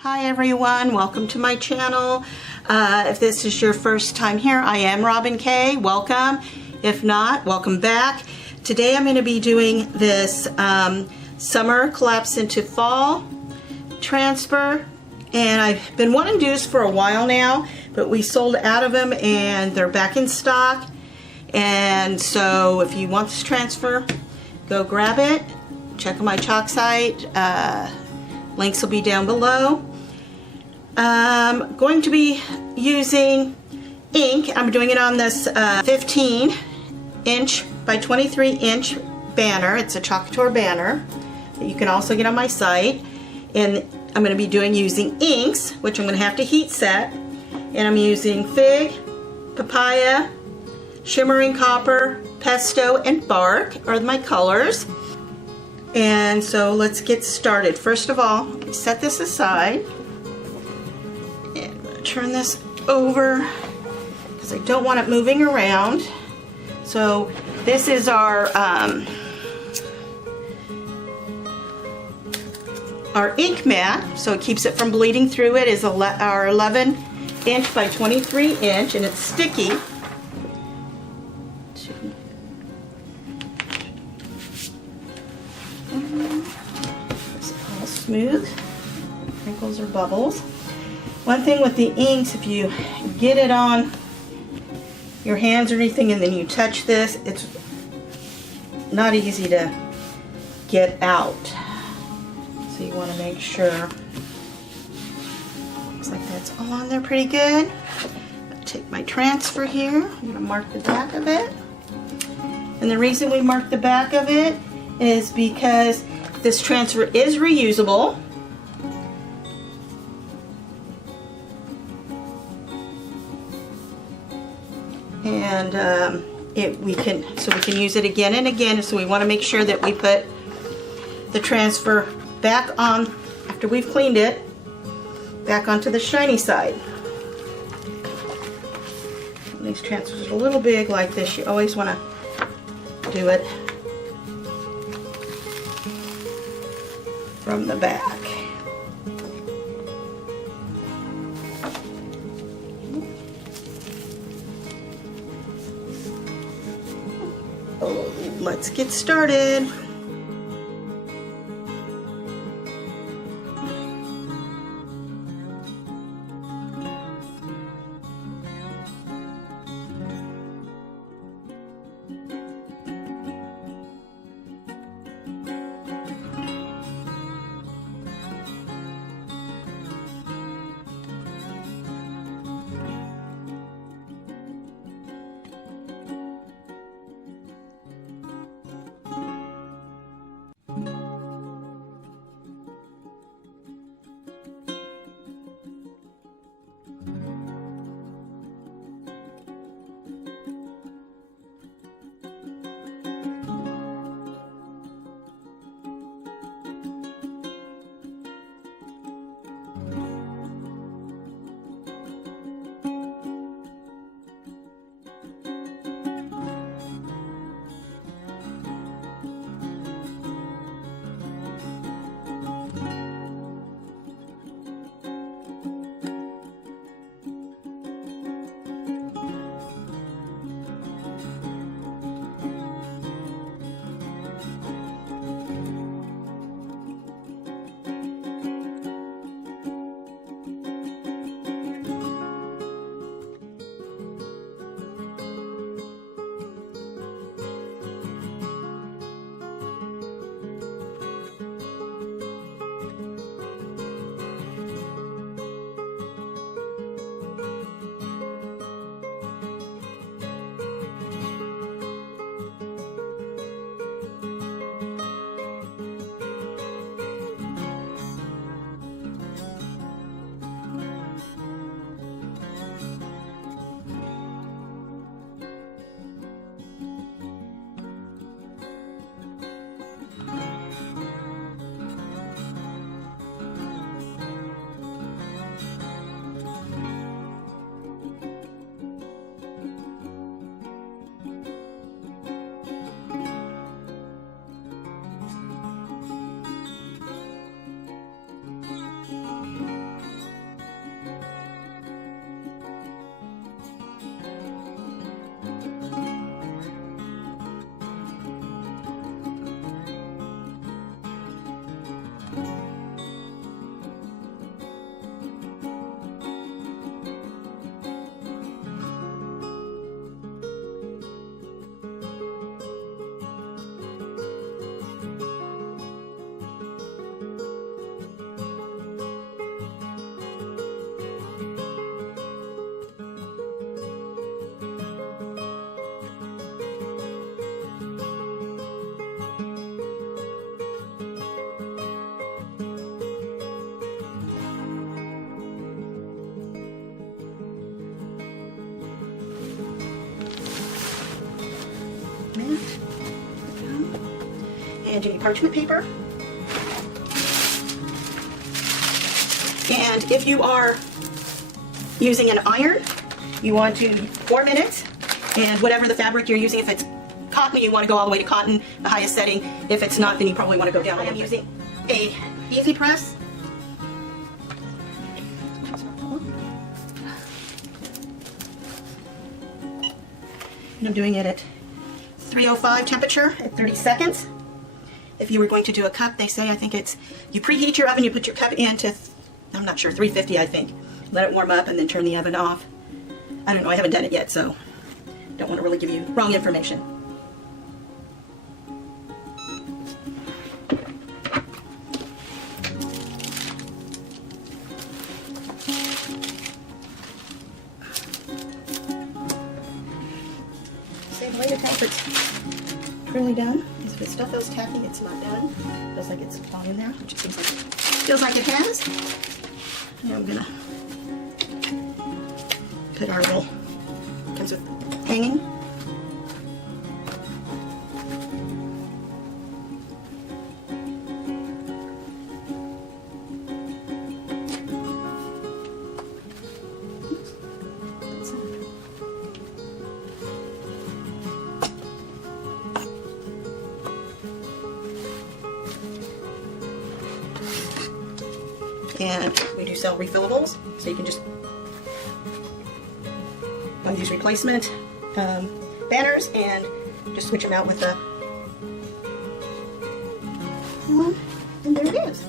Hi everyone, welcome to my channel. If this is your first time here, I am Robin Kay. Welcome. If not, welcome back. Today I'm going to be doing this summer collapse into fall transfer, and I've been wanting to do this for a while now, but we sold out of them and they're back in stock. And so if you want this transfer, go grab it. Check my chalk site. Links will be down below. I'm going to be using ink. I'm doing it on this 15-inch by 23-inch banner. It's a Chalk Couture banner that you can also get on my site. And I'm going to be using inks, which I'm going to have to heat set. And I'm using Fig, Papaya, Shimmering Copper, Pesto, and Bark are my colors. And so let's get started. First of all, set this aside. And I'm going to turn this over because I don't want it moving around. So this is our ink mat, so it keeps it from bleeding through. It is our 11-inch by 23-inch, and it's sticky. It's all smooth, wrinkles or bubbles. One thing with the inks, if you get it on your hands or anything and then you touch this, it's not easy to get out. So you want to make sure. Looks like that's all on there pretty good. I'll take my transfer here. I'm going to mark the back of it. And the reason we mark the back of it is because this transfer is reusable. And we can use it again and again. So we want to make sure that we put the transfer back on after we've cleaned it, back onto the shiny side. When these transfers are a little big like this, you always want to do it from the back. Let's get started. And you need parchment paper. And if you are using an iron, you want to 4 minutes. And whatever the fabric you're using, if it's cotton, you want to go all the way to cotton, the highest setting. If it's not, then you probably want to go down. I am using a EasyPress. And I'm doing it at 305 temperature at 30 seconds. If you were going to do a cup, they say, I think it's, you preheat your oven, you put your cup into, I'm not sure, 350 I think. Let it warm up and then turn the oven off. I don't know, I haven't done it yet, so don't want to really give you wrong information. Same way to tell if it's truly done. Because if it still feels tacky, it's not done. Feels like it's gone in there, which it seems like feels like it has. Now I'm gonna put our little, comes with hanging. And we do sell refillables, so you can just use replacement banners and just switch them out with the one, and there it is.